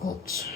difficult.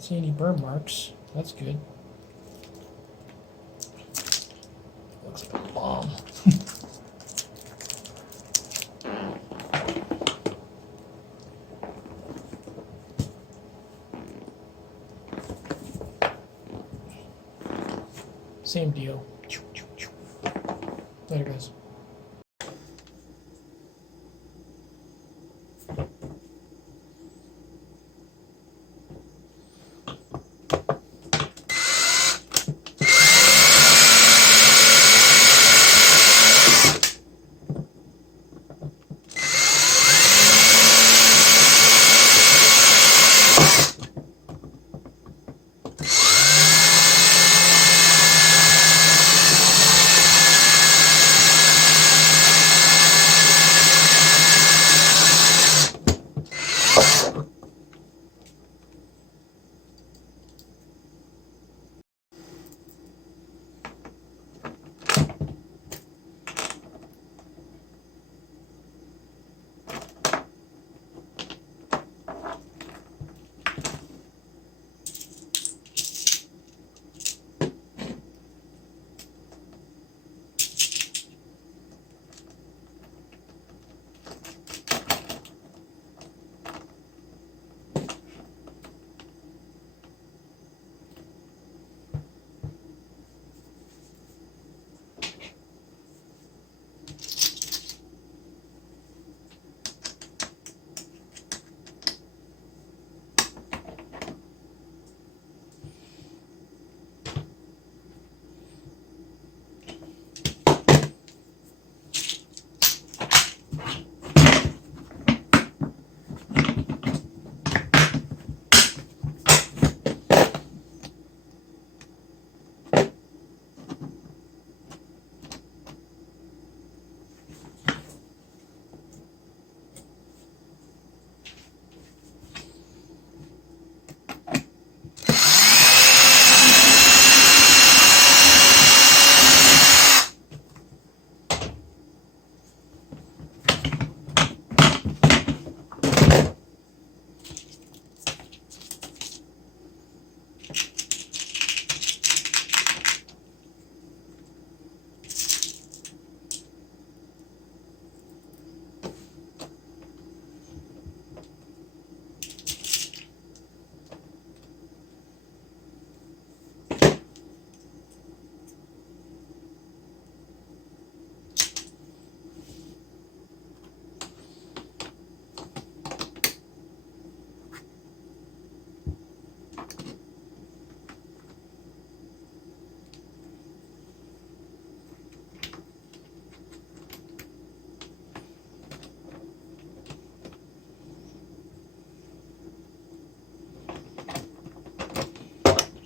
See any burn marks? That's good. Looks like a bomb. Same deal. Later, guys.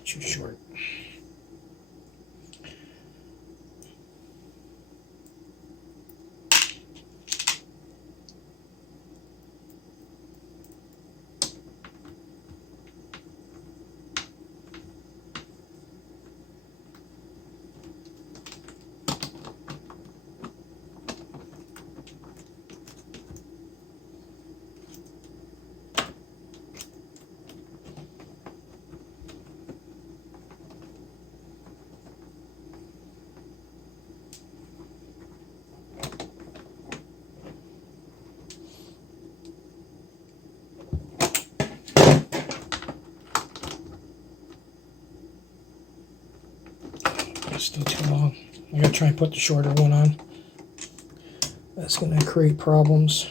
Too short. Still too long. I gotta try and put the shorter one on. That's gonna create problems.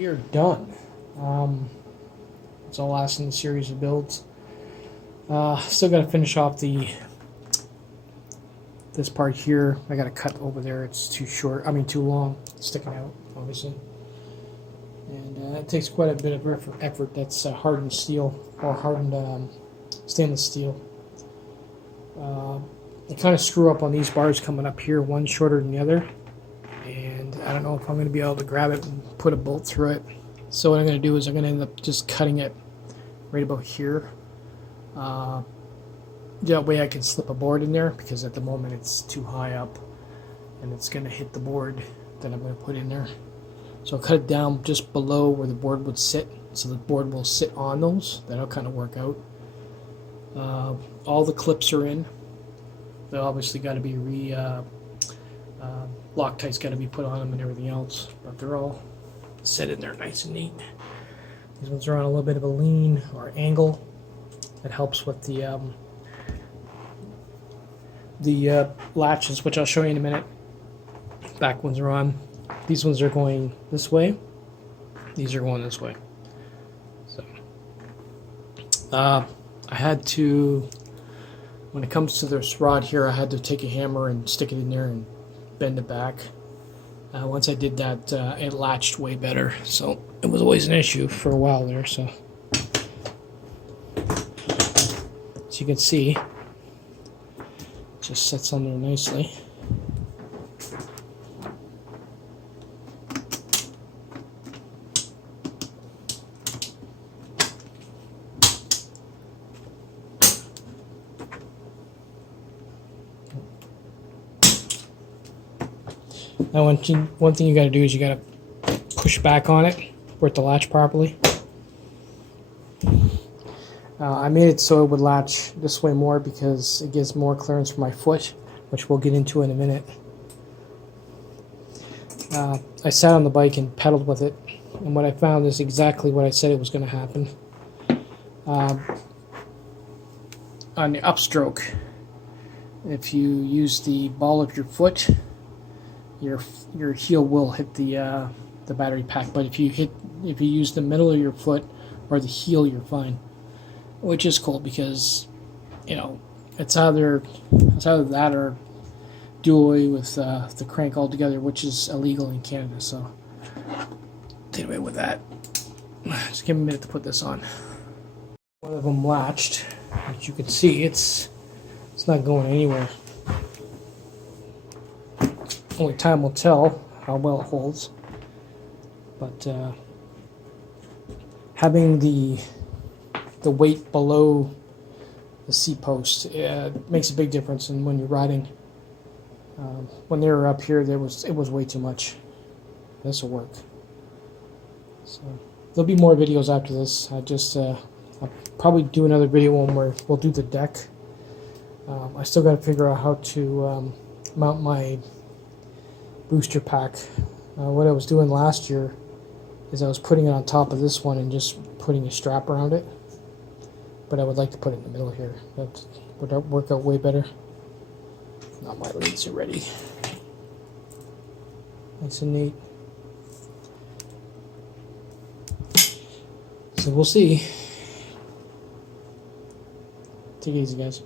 We are done. It's all last in the series of builds. Still got to finish off this part here. I got to cut over there. It's too short. I mean, too long. It's sticking out, obviously. And it takes quite a bit of effort. That's hardened steel or hardened stainless steel. I kind of screw up on these bars coming up here, one shorter than the other. And I don't know if I'm going to be able to grab it and put a bolt through it. So what I'm going to do is I'm going to end up just cutting it right about here. That way I can slip a board in there, because at the moment it's too high up and it's going to hit the board that I'm going to put in there. So I'll cut it down just below where the board would sit, so the board will sit on those. That'll kind of work out. All the clips are in. they obviously got to be Loctite's got to be put on them and everything else, but they're all set in there nice and neat. These ones are on a little bit of a lean or angle. That helps with the latches, which I'll show you in a minute. Back ones are on. These ones are going this way. These are going this way. So I had to, when it comes to this rod here, I had to take a hammer and stick it in there and bend it back. Once I did that, it latched way better. So it was always an issue for a while there. So as you can see, it just sits on there nicely. Now one thing you got to do is you got to push back on it for it to latch properly. I made it so it would latch this way more because it gives more clearance for my foot, which we'll get into in a minute. I sat on the bike and pedaled with it, and what I found is exactly what I said it was going to happen. On the upstroke, if you use the ball of your foot, your heel will hit the battery pack. But if you use the middle of your foot or the heel, you're fine. Which is cool because, you know, it's either that or do away with the crank altogether, which is illegal in Canada. So get away with that. Just give me a minute to put this on. One of them latched, as you can see, it's not going anywhere. Only time will tell how well it holds. But having the weight below the seat post makes a big difference. And when you're riding, when they were up here, it was way too much. This will work. So there'll be more videos after this. I'll probably do another video one where we'll do the deck. I still got to figure out how to mount my booster pack. What I was doing last year is I was putting it on top of this one and just putting a strap around it. But I would like to put it in the middle here. That would work out way better. Now my leads are ready. Nice and neat. So we'll see. Take it easy, guys.